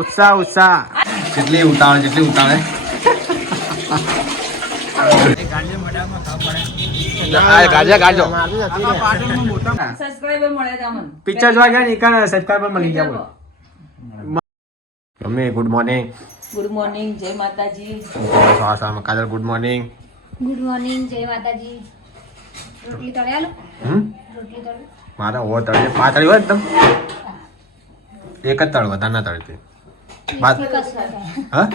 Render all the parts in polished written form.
ઉત્સાહ જેટલી ઉતાવળે પિક્ચર જોવા ગયા ને સબસ્ક્રાઇબર મળી ગયા. Mummy good morning. જય માતાજી. કાજલ ગુડ મોર્નિંગ. જય માતાજી. રોટલી તળે આલો. રોટલી તળે મારા ઓવર તળે પાતળી હોય એકદમ એક જ તળ વધારે ના તળતી. હા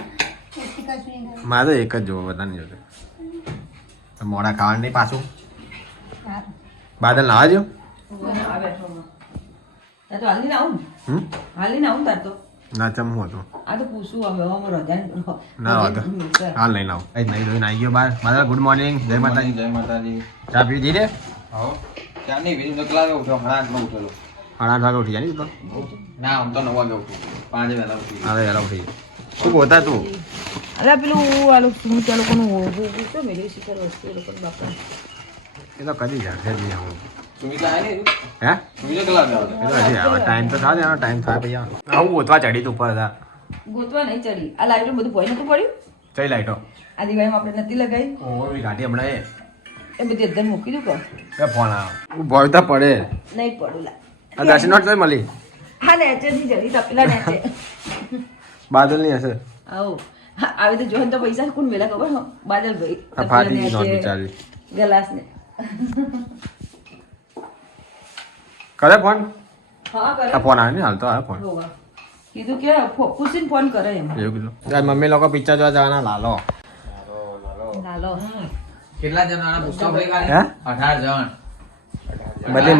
મારે એક જ જોવો બધા નહીં જોતું. મોડા ખાવાનું નહીં પાછું. બાદલ લાવા જો ના ચમ હું હતું ના હતો હાલ લઈને આવું નહીં ધોઈને આવી ગયો બાર. મારા ગુડ મોર્નિંગ. જય માતાજી. જય માતાજી. ચા પી દીધી રે? હા ક્યાંની વીજ નકલાવે ઉઠ્યો 8:30 ઉઠેલો. 8 વાગે ઉઠી જાય ને તો? ના આમ તો 9 વાગે ઉઠ્યો. 5 વહેલા ઉઠી. હવે યાર ઉઠી શું ગોતા તું? અલા પેલું આ લોકો ત્યાં લોકોનું શું મેળવી શીખર વસ્તુ એ લોકોનું બાપા એ તો કદી જશે જ નહીં આવું. સુમિતા હે ને હે સુમિતા કલાક આવે. એ તો હજી હવે ટાઈમ તો થાય ને ટાઈમ થાય પછી આવું ગોતવા ચડી તું ઉપર હતા. ગોતવા નહીં ચડી આ લાઈટો બધું ભોય નતું પડ્યું. ચઈ લાઈટો આ દિવાળીમાં આપણે નથી લગાવી ઓવી ગાડી હમણાં એ બધી અંદર મૂકી દઉં કહો એ ફોન આવ્યો ભોય તો પડે. નહીં પડું લા આ દર્શન નોટ જોઈ મળી હા નેચે થી જલ્દી તપેલા નેચે બાદલ ની હશે આવો આવી તો જોઈને તો પૈસા કોણ મેલા ખબર હો બાદલ ભાઈ આ ફાટી નોટ બિચારી ગલાસ ને કરે ફોન હા કરે આ ફોન આવે ને હાલ તો આવે ફોન હોવા કીધું કે પૂછીને ફોન કરે એમ એવું કીધું યાર મમ્મી લોકો પિક્ચર જોવા જવાના લાલો લાલો કેટલા જણાના પુસ્તક લઈ હે ગયા? 18 જણ. બધી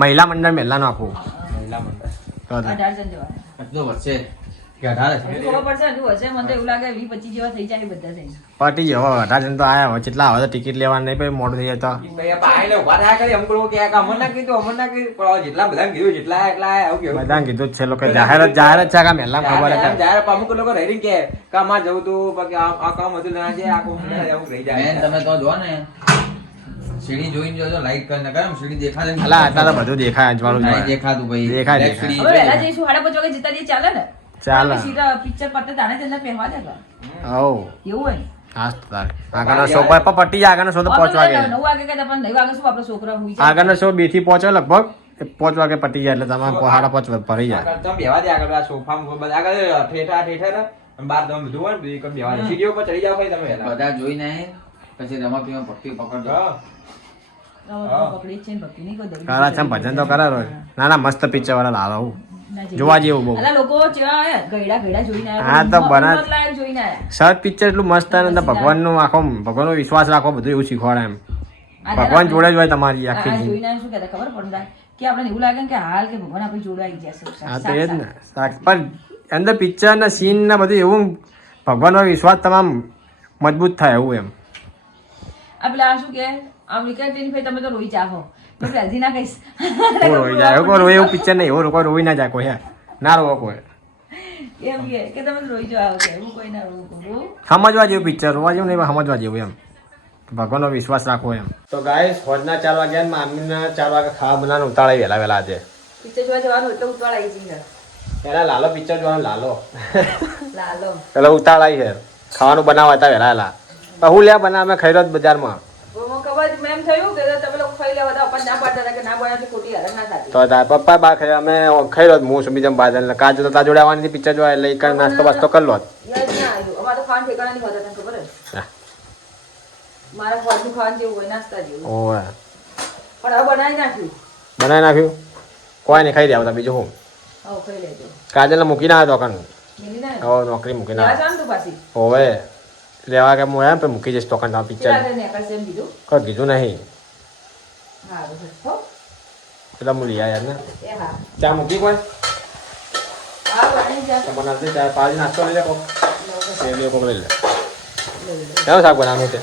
મહિલા મંડળ મેલા નો આખું મહિલા મંડળ. તો 18 જણ જવા એટલો વચ્ચે કે 18 છે. ખબર પડશે હજુ હશે મને તો એવું લાગે 20-25 જેવા થઈ જાય બધા થઈ પાર્ટી જેવો 18 જણ તો આયા હવે કેટલા હવે તો ટિકિટ લેવાની નહીં પછી મોડું થઈ જાય તો ભાઈ પાઈને ઉભા થયા કરી અમુક લોકો કે અમર ના કીધું પણ જેટલા બધા કીધું જેટલા એકલા આવું કેવું બધાને કીધું જ છે લોકો જાહેર જ છે કે મેલા ખબર છે જાહેર અમુક લોકો રહી કે કામ જવું તું બાકી આ કામ હતું ના છે આ કામ એવું રહી જાય. તમે તો જો ને સીડી જોઈને જોજો લાઈટ કરીને કરે સીડી દેખાડે ને અલા અત્યારે તો બધું દેખાય અંજવાળું જ નહીં હોય. દેખાતું ભાઈ દેખાય, Next દેખાય. સીડી હવે વહેલા જોઈએ. જઈશું 5:30 વાગે જતા રહીએ ચાલે ને ચાલે. સીધા પિક્ચર પતે તાણે તેને પહેવા દે હવ એવું હોય ને હા તારે આગળનો શો પર પટ્ટી જાય આગળનો શો તો 5 વાગે 9 વાગે કે પણ 9 વાગે શું આપણે છોકરા હુઈ જાય આગળનો શો 2 થી 5 લગભગ 5 વાગે પટી જાય એટલે તમારે 5:30 ભરી જાય આગળ તમે બેવા દે આગળ આ સોફામાં બધા આગળ ઠેઠા અને બાર તમે બધું હોય ને બધું એકમ બેવા દે સીડીઓ પર ચડી જાવ ભાઈ તમે બધા જોઈને પછી રમતીમાં પટ્ટી પકડજો. પકડી છે ને પકડી નહીં કોઈ દરી કારા છે ભજન તો કરે રોજ ના ના મસ્ત પિક્ચર વાળા લાવો હું જોવા જેવું બહુ અલા લોકો જેવા આયા ગયડા જોઈને હા, તો બના- લાયક જોઈને આયા શર્ટ પિક્ચર એટલું મસ્ત અને ભગવાનનું આખો ભગવાનનો વિશ્વાસ રાખો બધું એવું શીખવાડે એમ ભગવાન જોડે જ હોય તમારી આ આખી જિંદગી. જોઈને આયા શું કહેતા ખબર પડતા કે આપણે એવું લાગે ને કે હાલ કે ભગવાન આપણી જોડે આવી ગયા છે હા તો એ જ ને પણ અંદર પિક્ચર ના સીન ને બધું એવું ભગવાનનો વિશ્વાસ તમામ મજબૂત થાય એવું એમ આ પેલા આ શું કે આ વિકેટ ભાઈ તમે તો રોઈ જાહો તો પહેલથી ના કહીશ કોઈ રોઈ જાય કોઈ રોય એવું પિક્ચર નહીં એવું કોઈ રોઈ ના જાય કોઈ હે ના રોવો કોઈ એમ કે તમે તો રોઈ જાઓ કે એવું કોઈ ના રોવું સમજવા જેવું પિક્ચર રોવા જેવું નહીં પણ સમજવા જેવું એમ ભગવાનનો વિશ્વાસ રાખવો એમ તો ગાઈસ હોજના 4 વાગ્યા મામીના 4 વાગે ખાવા બનાવવાનું ઉતાળે વહેલા આજે પિક્ચર જોવા જવાનું એટલે ઉતાળ આવી જઈને પેલા લાલો પિક્ચર જોવાનું લાલો લાલો પેલા ઉતાળ આવી છે ખાવાનું બનાવવા હતા વહેલા હું લ્યા બનાવે મેં ખાઈ રહ્યો બજારમાં મને ખબર છે, મેમ થયું કે તમે લોકો ખાઈ લેવા હતા પણ ના પાડતા હતા કે ના બનાવતી ખોટી હરક ના થતી તો તાર પપ્પા બા ખાઈ અમે ખાઈ રહ્યો હું સુમી જેમ બાદલ ને કાજુ તો તા જોડે આવવાની પિક્ચર જોવા એટલે એક નાસ્તો બાસ્તો કરી લો યાદ ના આવ્યું અમારે તો ખાવાનું ઠેકાણા નહીં હોતા તને ખબર જ મારા ખોરનું ખાવાનું જેવું હોય નાસ્તા જેવું ઓવે પણ હવે બનાવી નાખ્યું બનાવી નાખ્યું કોઈ નહીં ખાઈ રહ્યા બીજું હું હવે ખાઈ લેજો કાજલને મૂકી ના આવ્યો દુકાન મિલી ના હવે નોકરી મૂકી ના લેવા જવાનું તું પાછી હોવે લેવા કે હું એમ પછી મૂકી જઈશ દુકાન પિક્ચર કેટલા આગળ નીકળશે એમ કીધું કોઈ કીધું નહીં હા બસ હો પેલા મૂલી યાર ને એ હા ચા મૂકી કોઈ હા બનાવી જા બનાવતી ચા પાજી નાસ્તો લઈ લે કોક સેલીઓ કોક લઈ લે લઈ લે. કેવું શાક બનાવવાનું છે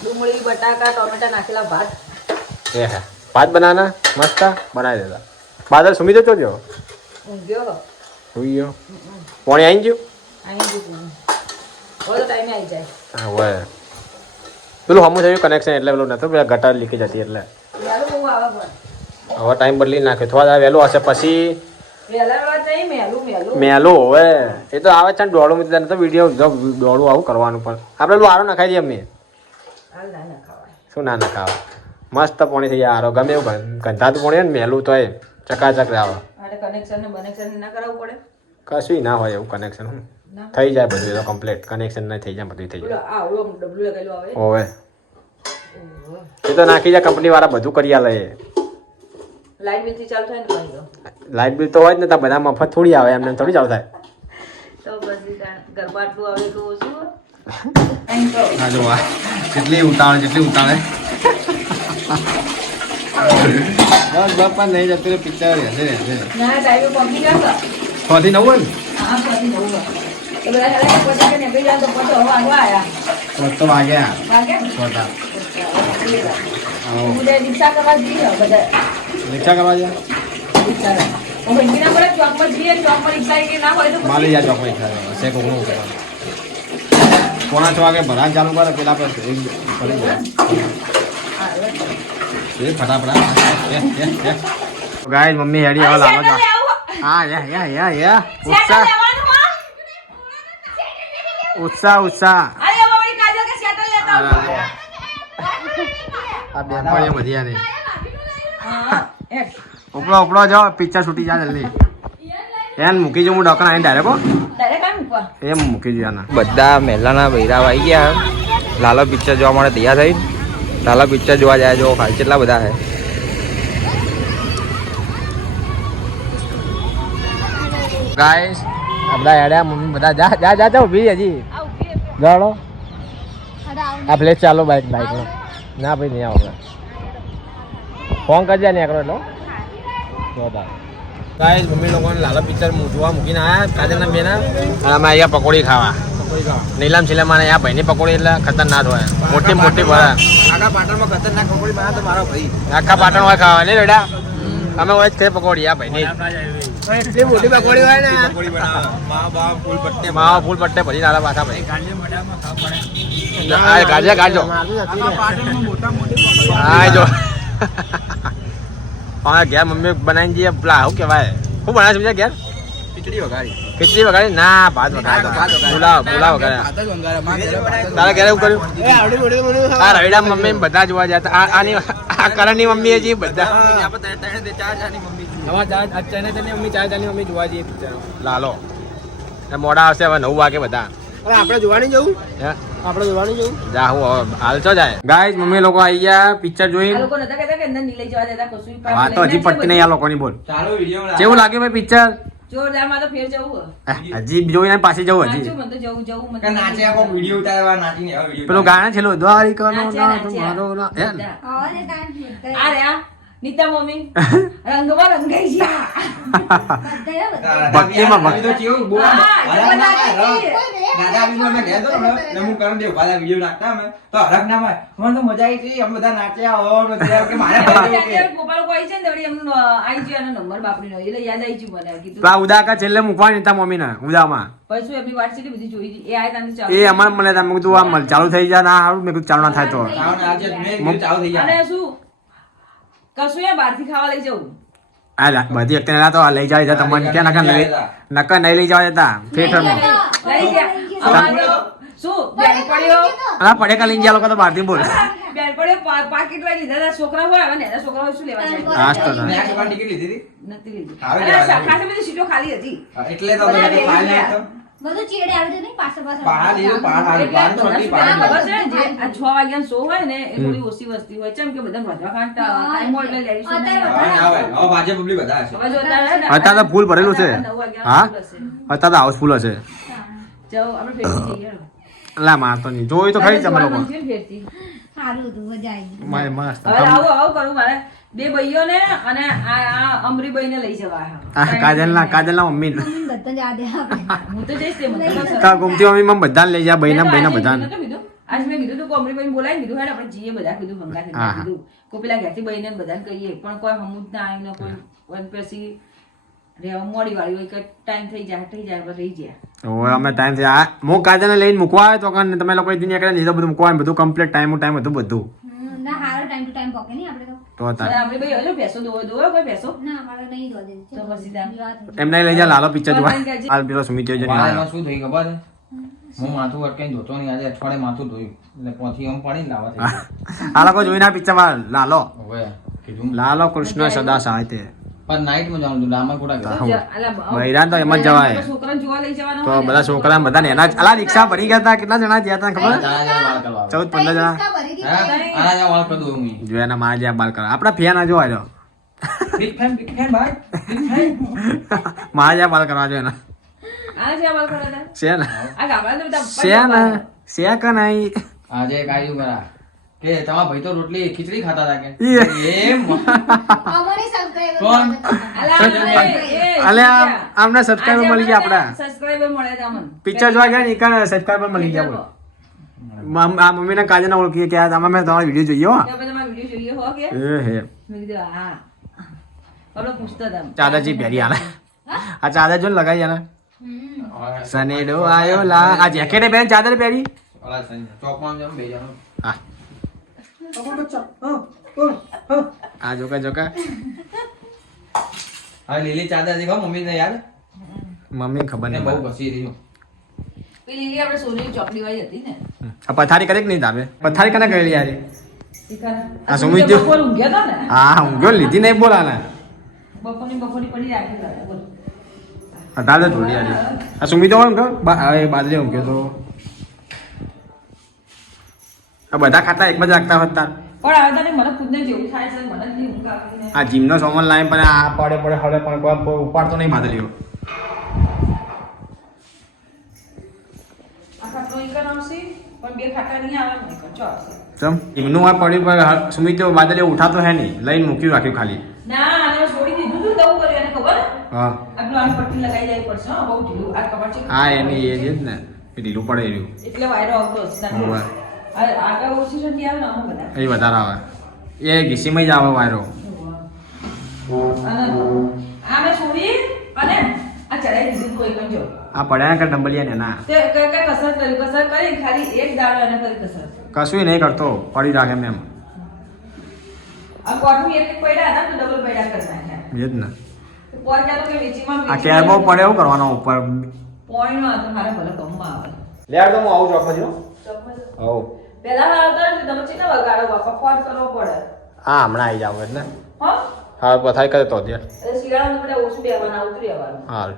ડુંગળી બટાકા ટોમેટા નાખેલા ભાત એ હા ભાત બનાવવાના મસ્ત બનાવી દેતા બાદલ સુમી જતો જો ઊંઘ્યો સુઈ ગયો પોણી આવી ગયું અહીં ગયું હવે તો ટાઈમે આવી જાય હા હોય પેલું હમું થયું કનેક્શન એટલે પેલું નતું પેલા ગટર લીકેજ હતી એટલે યાર બહુ આવે પણ હવે ટાઈમ બદલી નાખ્યો થોડા દાડા વહેલું હશે પછી વહેલા વેલા નહીં મેલું મેલું હવે એ તો આવે છે ને દોડું મૂકી તો વિડીયો દોડું આવું કરવાનું પણ આપણે પેલું આરો નખાઈ દઈએ અમે હાલ ના ના ખાવાય શું ના નખાવા મસ્ત પોણી થઈ જાય આરો ગમે એવું ગંધાતું પોણી ને મેલું તો એ ચકાચક આવે માટે કનેક્શન ને બનેક્શન ના કરાવવું પડે કશું ના હોય એવું કનેક્શન ના થઈ જાય બધું તો કમ્પ્લીટ કનેક્શન નહીં થઈ જાય બધું થઈ પેલો જાય આ ઓલો ડબલું લગાવેલું આવે ઓવે ઓહો. એ તો નાખી જાય કંપની વાળા બધું કરી આલે એ લાઈટ બિલ થી ચાલુ થાય ને પાણી તો લાઇટ બિલ તો હોય જ ને ત્યાં બધા મફત થોડી આવે એમને થોડી ચાલુ થાય પછી ગરબા આટલું આવે તો શું અહીં તો હા જો જેટલી ઉતાવળે બસ બાપા નહીં જતું પિક્ચર રહેશે ના ટાઈમે પહોંચી જશે 6 થી 9 હોય ને હા પછી નવું તો બધા હેલા પછી કે ને બેજા તો પછી હવે આગળ આયા તો વાગ્યા વાગે ને છોટા મુજે રિક્ષા કરવા જઈએ બધા રિક્ષા કરવા જાય રિક્ષા હું બંધીના પડે ચોકમાં જઈએ ચોકમાં રિક્ષા કે ના હોય તો પછી માલી જાય ચોકમાં રિક્ષા હશે કોકનું પોણા 6 વાગે ભરાન ચાલુ કરે પેલા પર ફરી જાય એ ફટાફટ ગાઈસ મમ્મી હેડી આવા લાવો છો હા યા ઉત્સાહ અરે ઓડી કાજલ કે સેટલ લેતા આ બેનપણીઓ બધી આને હા એક ઉપડો જાઓ પિક્ચર છૂટી જાય જલ્દી એન મૂકી જો હું ડોકણ આવીને ડાયરેક્ટ ડાયરેક્ટ આમ મૂકવા એમ મૂકી જો આના બધા મહેલાના બૈરાવ આવી ગયા લાલો પિક્ચર જોવા માટે તૈયાર થઈ લાલો પિક્ચર જોવા જાય જો ખાલી કેટલા બધા છે ગાઈસ બધા હેડ્યા મમ્મી બધા જા ઊભી હજી આ ઉભી જાડો આ પ્લેસ ચાલો બાઈક નો ના ભાઈ નહીં આવો ફોન કરજે ને એકડો એટલો ગાઈસ મમ્મી લોકોને લાલો પિક્ચર જોવા મૂકીને આવ્યા કાજલના બેના અને અમે અહીંયા પકોડી ખાવા નીલમ શિલમાને આ ભાઈની પકોડી એટલે ખતરનાક હોય મોટી ભરા આખા પાટણમાં ખતરનાક પકોડી બનાવે તો મારો ભાઈ આખા પાટણ હોય ખાવા નહીં રેડા અમે હોય જ ખાઈ પકોડી આ ભાઈની એટલી મોટી પકોડી હોય ને પકોડી બનાવે માવા ફૂલ પટ્ટે ભરી નાલા પાછા ભાઈ ગાજે ગાજો હા જો હા ઘેર મમ્મી બનાવીને જઈએ પેલા શું કહેવાય શું બનાવે છે બીજા ઘેર ખીચડી વગાડી ના ભાત વગાડ્યા પુલાવ વગાડ્યા તારા ઘેર એવું કર્યું આ રવિડા મમ્મી બધા જોવા જતા આની આ કરણની મમ્મી હજી બધા મમ્મી ચાર મમ્મી જોવા જઈએ પિક્ચર લાલો મોડા આવશે હવે 9 વાગે બધા આપણે જોવાની જવું જા હું હાલ છો જાય ગાઈસ મમ્મી લોકો આવી ગયા પિક્ચર જોઈ આ લોકો નતા કહેતા કે અંદર નહીં લઈ જવા દેતા કશું વાત તો હજી પટતી નહીં આ લોકોની બોલ ચાલો વિડીયો કેવું લાગ્યું ભાઈ પિક્ચર જોરદાર માં તો ફેર જવું હજી જોઈને પાછી જવું હજી નાચું મને તો જવું મને કે નાચે આખો વિડીયો ઉતારવા નાચીને આવો વિડીયો પેલું ગાણા છેલ્લું દ્વારિકાનો નાચ્યા, નાથ નાચ્યા. મારો ના હે ને? આવાને ટાઈમ ફેરતા આ રે આ નીતા મમ્મી રંગમાં રંગાઈ ગયા ભક્તિમાં ભક્તિ. તો કેવું બોલા હા, રાધા જબરદસ્તી. વિષ્ણુ મેં ગયા તો ને હું કરણ દેવ ભાલા વિડીયો નાખતા અમે તો હરખ ના માં મને તો મજા આવી હતી અમે બધા નાચ્યા હો ને તે કે મારે ભાઈ જેવું કે ગોપાલ કોઈ છે ને વળી એમનું આઈ ગયો એનો નંબર બાપરીનો એટલે યાદ આવી ગયું મને કીધું પેલા ઉદાકા છેલ્લે મૂકવાની હતા મમ્મી ને ઉદામાં પછી શું એમની વાત છે બધી જોઈ હતી. એ આયા તાંથી ચાલુ એ અમારે મને તમે કીધું આમ ચાલુ થઈ જાય ના હારું મેં કીધું ચાલુ ના થાય તો ચાલો ને આજે મેં વિડીયો ચાલુ થઈ અને ગયા શું કશું એ બહારથી ખાવા લઈ જવું આ લા- બધી એકને તો લઈ જાય છે તમને ક્યાં નકર નહીં લઈ જવા દેતા થિયેટરમાં લઈ ગયા અમારે તો શું બેનપણીઓ અલા પડેકા લઈને ગયા લોકો તો બહારથી બોલ બેનપણીઓ પાકીટ લઈ લીધા હતા. છોકરા હોય હવે ને છોકરા હોય શું લેવા જાય હા તો મેં આ છોકરાની ટિકિટ લીધી હતી નથી લીધી હવે અને લેવા ખાસી બધી સીટો ખાલી હતી હા, એટલે તો તમે કે ફાઇલ નહીં તો બધું ચેડે આવી જાય નહીં પાછળ પહાડ લીધું પહાડ એટલે પહાડ બધા છોટી શું કરે પહાડ ખબર છે જે આ 6 વાગ્યાનો શો હોય ને એ થોડી ઓછી વસ્તી હોય ચમ કે બધા વધવા ખાંડતા ટાઈમ હોય એટલે લેડીઝ અત્યારે હવે ના હોય હવે ભાજપ પબ્લિક બધા હશે હવે જો અત્યારે અત્યારે તો ફૂલ ભરેલું છે 9 વાગ્યાનો હા ફૂલ હશે. અત્યારે તો હાઉસફુલ હશે જાઓ આપણે ફેરથી જઈએ હેડો. અલા માર તો નહીં જોયું તો ખરી જ તમે લોકો જોવાનું છે ને ફેરથી. સારું હતું મજા આવી ગઈ માય મસ્ત હવે આવું કરું મારે બે ભાઈઓને અને આ અમરીભાઈને લઈ જવા કાજલના મમ્મી મમ્મી બધા જ યાદ આવે હું તો જઈશ તે મને તો બસ. કા ગુમતી મમ્મી માં બધાને લઈ જાય બહેના બહેના એટલે બધાને આજે કીધું આજ મેં કીધું તું અમરીભાઈને બોલાવીને કીધું હેડ આપણે જઈએ બધા કીધું હંગાથે હા. કીધું કોઈ પેલા ઘેરથી ભાઈને બધાને કહીએ પણ કોઈ હમું જ ના આવ્યું ને કોઈ પછી રહેવા મોડી વાળી હોય કે ટાઈમ થઈ જાય આપણે રહી ગયા ઓય અમે ટાઈમ થી આ મો કાજલને લઈને મૂકવા આવ્યો તો કન તમે લોકો દુનિયા કરે લીધો બધું મૂકવા બધું કમ્પ્લીટ ટાઈમ હતું બધું ના સારો ટાઈમ ટુ ટાઈમ પોકે નહીં આપણે તો તો તાર આપણે ભાઈ હજુ ભેંસો દોવો કોઈ ભેંસો ના અમારે નહીં દો દે તો પછી ત્યાં એમને લઈ જા લાલો પિક્ચર જોવા હાલ પેલો સુમિત જોઈ વાળમાં શું થયું ખબર છે? હું માથું અટકાઈને ધોતો નહીં, આજે અઠવાડિયે માથું ધોયું એટલે પોથી આમ પડીને લાવવા થઈ ગયું. આ લોકો જોઈને પિક્ચરમાં લાલો હવે કીધું લાલો કૃષ્ણ સદા સહાય તે પણ નાઈટમાં જવાનું હતું, ડામાં ખોટા ગયા. બૈરાન તો એમ જ જવાય છોકરાને જોવા લઈ જવાનો તો બધા છોકરા બધાને એના અલા રિક્ષા ભરી ગયા હતા કેટલા જણા ગયા હતા ખબર તારા જેવા વાળ કરવા આવે. 14-15 જણા ભરી દીધી. હા? આના જેવા વાળ કરી દઉં હું. જો એના માં જ્યાં બાલ કરવા આપડા ફિયા ના જો આવ્યો Big fan, ભાઈ. Big fan. માં જ્યાં બાલ કરવા જો એના આ જે આવા કરે છે છે ને આ ગામડાને બધા છે ને છે કે નહીં આજે એક આયુ કરા કે તમારા ભાઈ તો રોટલી ખીચડી ખાતા હતા કે ઈએ. એમ અમારે subscriber કોણ? અલે આમને સબસ્ક્રાઇબર મળી ગયા આપડા સબસ્ક્રાઇબર મળે છે અમને પિક્ચર જોવા ગયા ને એક સબસ્ક્રાઇબર મળી ગયા બોલ આ મમ્મીને કાજે ના ઓળખીએ કે આ તમે મેં તમારો વિડીયો જોયો કે બધા મારા વિડિયો જોઈએ હો કે એ હે મેં કીધું હા બોલો પૂછતા હતા ચાદાજી પહેરી આને આ ચાદર જો ને લગાઈ આને સનેડો આયો લા આ જેકેટ પહેરી ચાદર પહેરી ઓલા ચોકમાં જમ બે જણો હા આ જોકા જોકા હા લીલી ચાદર હતી કહો મમ્મીને યાદ મમ્મી ખબર ને નહીં બહુ બહુ ઘસી રહ્યું. પેલી લીલી આપણે સોની ચોપડી વાળી હતી ને આ પથારી કરે કે નહીં તારે પથારી કને કરેલી યાર શીખાને. આ સુમિત જો. બપોર ઊંઘ્યા હતા ને હા હું ગયો લીધી નહીં બોલાને બપોરની પડી રાખી હતા બોલ હટાડે થોડી યાર આ સુમિત હોય ને બાદલે હું ગયો તો આ બધા ખાતા એક જ રાખતા હતા પણ હવે તને મને ખુદને જેવું થાય છે મને જ નહીં ઊંઘ આવતી ને આ જીમનો સામાન લાવીને પણ આ પડે પડે હળે પણ કોઈ ઉપાડતો નહીં બાદલીઓ આ ખાટલો ઈ કરાવશે પણ બે ખાટા નહીં આવે ને ચો આવશે ચમ એમનું આ પડ્યું પણ સુમિત બાદલીઓ ઉઠાતો હે નહીં લઈને મૂક્યું રાખ્યું ખાલી ના આને છોડી દીધું તું દવું કર્યું એને ખબર હા આટલું આને પટ્ટી લગાઈ જાય પડશે હો બહુ ઢીલું આ કપડ છે હા એની એ જ ને એ ઢીલું પડે રહ્યું એટલે વાયરો આવતો હશે હોવે. આગળ ઓછી ઠંડી આવે ને આમાં બધા એ વધારે આવે એ ઘીસીમાં જ આવે વાયરો અને આ મેં છોડી અને આ ચડાઈ દીધું કોઈ પણ જો આ પડ્યા કે ડંબલિયા ને ના તે કઈ કઈ કસરત કરી ખાલી એક દાડો એને કરી કસરત કશું નહીં કરતો પડી રાખે એમ આ કોટનું એક એક પૈડા હતા તો ડબલ પૈડા કરી નાખ્યા એ જ ને તો પોર ક્યાં તો કે વેચીમાં આ કેરબો પડે એવું કરવાનો ઉપર પોઈન્ટમાં તો મારે ભલે કમમાં આવે લેર તો હું આવું ચોક પછી હો પેલા આવતા ને તમે ચેટલા વગાડો બાપા ફોન કરવો પડે હા હમણાં આવી જાવ એટલે હો હા પથારી કરે તો દે એટલે શિયાળામાં બધા ઓછું બેવાનું આવતું રહેવાનું હાલ